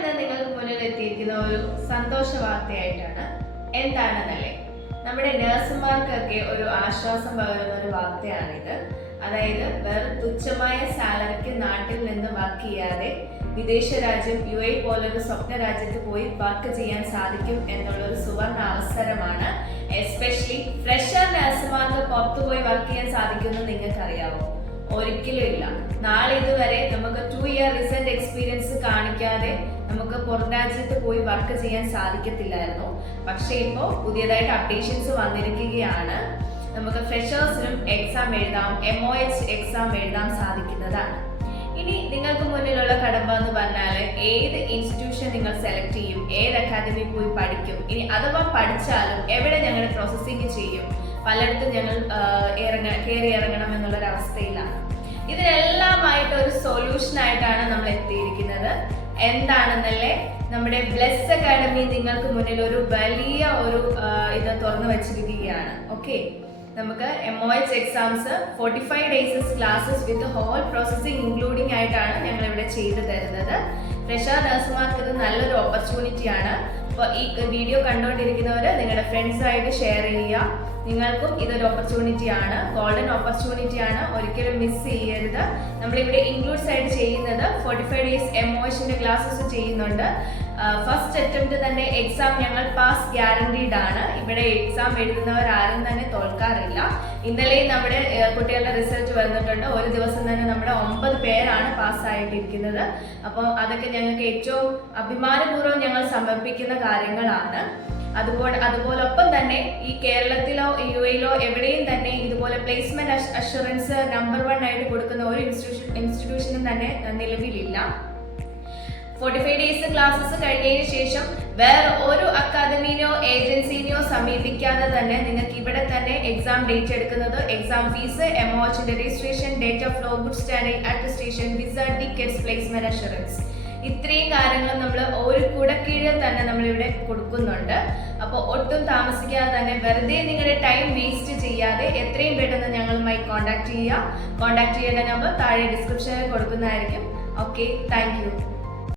ഇന്ന് നിങ്ങൾക്ക് മുന്നിൽ എത്തിയിരിക്കുന്ന ഒരു സന്തോഷ വാർത്തയായിട്ടാണ്. എന്താണെന്നല്ലേ, നമ്മുടെ നഴ്സുമാർക്കൊക്കെ ഒരു ആശ്വാസം പകരുന്ന ഒരു വാർത്തയാണിത്. അതായത് വേറെ തുച്ഛമായ സാലറിക്ക് നാട്ടിൽ നിന്ന് വർക്ക് ചെയ്യാതെ വിദേശ രാജ്യം UAE പോലൊരു സ്വപ്ന രാജ്യത്ത് പോയി വർക്ക് ചെയ്യാൻ സാധിക്കും എന്നുള്ളൊരു സുവർണ അവസരമാണ്. എസ്പെഷ്യലി ഫ്രഷർ നഴ്സുമാർക്ക് പുറത്തുപോയി വർക്ക് ചെയ്യാൻ സാധിക്കുമെന്ന് നിങ്ങൾക്കറിയാമോ? ഒരിക്കലും ഇല്ല. നാളെ ഇതുവരെ നമുക്ക് 2 year റിസൾട്ട് എക്സ്പീരിയൻസ് കാണിക്കാതെ നമുക്ക് പുറം രാജ്യത്ത് പോയി വർക്ക് ചെയ്യാൻ സാധിക്കത്തില്ലായിരുന്നു. പക്ഷെ ഇപ്പോൾ പുതിയതായിട്ട് അപ്ഡേഷൻസ് വന്നിരിക്കുകയാണ്. നമുക്ക് ഫ്രഷേഴ്സിനും എക്സാം എഴുതാം, MOH എക്സാം എഴുതാൻ സാധിക്കുന്നതാണ്. ഇനി നിങ്ങൾക്ക് മുന്നിലുള്ള കടമ്പ എന്ന് പറഞ്ഞാൽ ഏത് ഇൻസ്റ്റിറ്റ്യൂഷൻ നിങ്ങൾ സെലക്ട് ചെയ്യും, ഏത് അക്കാദമി പോയി പഠിക്കും, ഇനി അഥവാ പഠിച്ചാലും എവിടെ ഞങ്ങൾ പ്രോസസ്സിങ് ചെയ്യും, പലയിടത്തും ഞങ്ങൾ കയറി ഇറങ്ങണം എന്നുള്ളൊരവസ്ഥയിലാണ്. ഇതിനെല്ലാമായിട്ട് ഒരു സൊല്യൂഷൻ ആയിട്ടാണ് നമ്മൾ എത്തിയിരിക്കുന്നത്. എന്താണെന്നല്ലേ, നമ്മുടെ ബ്ലെസ് അക്കാഡമി നിങ്ങൾക്ക് മുന്നിൽ ഒരു വലിയ ഇത് തുറന്നു വെച്ചിരിക്കുകയാണ്. ഓക്കെ, നമുക്ക് MOH exams 45 days classes with whole processing including ആയിട്ടാണ് ഞങ്ങൾ ഇവിടെ ചെയ്തു തരുന്നത്. ഫ്രഷർ നഴ്സുമാർക്ക് ഇത് നല്ലൊരു ഓപ്പർച്യൂണിറ്റിയാണ്. അപ്പോൾ ഈ വീഡിയോ കണ്ടുകൊണ്ടിരിക്കുന്നവർ നിങ്ങളുടെ ഫ്രണ്ട്സായിട്ട് ഷെയർ ചെയ്യുക. നിങ്ങൾക്കും ഇതൊരു ഓപ്പർച്യൂണിറ്റിയാണ്, ഗോൾഡൻ ഓപ്പർച്യൂണിറ്റിയാണ്. ഒരിക്കലും മിസ് ചെയ്യരുത്. നമ്മളിവിടെ ഇൻക്ലൂഡ്സ് ആയിട്ട് ചെയ്യുന്നത് 45 days MOHന്റെ ക്ലാസ്സസ് ചെയ്യുന്നുണ്ട്. ഫസ്റ്റ് അറ്റംപ്റ്റ് തന്നെ എക്സാം ഞങ്ങൾ പാസ് ഗ്യാരണ്ടീഡ് ആണ്. ഇവിടെ എക്സാം എഴുതുന്നവർ ആരും തന്നെ തോൽക്കാറില്ല. ഇന്നലെയും നമ്മുടെ കുട്ടികളുടെ റിസൾട്ട് വന്നിട്ടുണ്ട്. ഒരു ദിവസം തന്നെ നമ്മുടെ 9 പേരാണ് പാസ്സായിട്ടിരിക്കുന്നത്. അപ്പോൾ അതൊക്കെ ഞങ്ങൾക്ക് ഏറ്റവും അഭിമാനപൂർവ്വം ഞങ്ങൾ സമർപ്പിക്കുന്ന കാര്യങ്ങളാണ്. അതുപോലൊപ്പം തന്നെ ഈ കേരളത്തിലോ UAEയിലോ എവിടെയും തന്നെ ഇതുപോലെ പ്ലേസ്മെന്റ് അഷുറൻസ് നമ്പർ 1 ആയിട്ട് കൊടുക്കുന്ന ഒരു ഇൻസ്റ്റിറ്റ്യൂഷനും തന്നെ നിലവിലില്ല. 45 days ക്ലാസ്സസ് കഴിഞ്ഞതിന് ശേഷം വേറെ ഒരു അക്കാദമിനെയോ ഏജൻസിനെയോ സമീപിക്കാതെ തന്നെ നിങ്ങൾക്ക് ഇവിടെ തന്നെ എക്സാം ഡേറ്റ് എടുക്കുന്നത്, എക്സാം ഫീസ്, MOHന്റെ registration, date of law, good standing attestation, visa, tickets, placement assurance, ഇത്രയും കാര്യങ്ങൾ നമ്മൾ ഒരു കുടക്കീഴിൽ തന്നെ നമ്മളിവിടെ കൊടുക്കുന്നുണ്ട്. അപ്പോൾ ഒട്ടും താമസിക്കാതെ തന്നെ വെറുതെ നിങ്ങളുടെ ടൈം വേസ്റ്റ് ചെയ്യാതെ എത്രയും പെട്ടെന്ന് ഞങ്ങളുമായി കോൺടാക്ട് ചെയ്യുക. കോൺടാക്ട് ചെയ്യേണ്ട നമ്പർ താഴെ ഡിസ്ക്രിപ്ഷനിൽ കൊടുക്കുന്നതായിരിക്കും. Okay, thank you.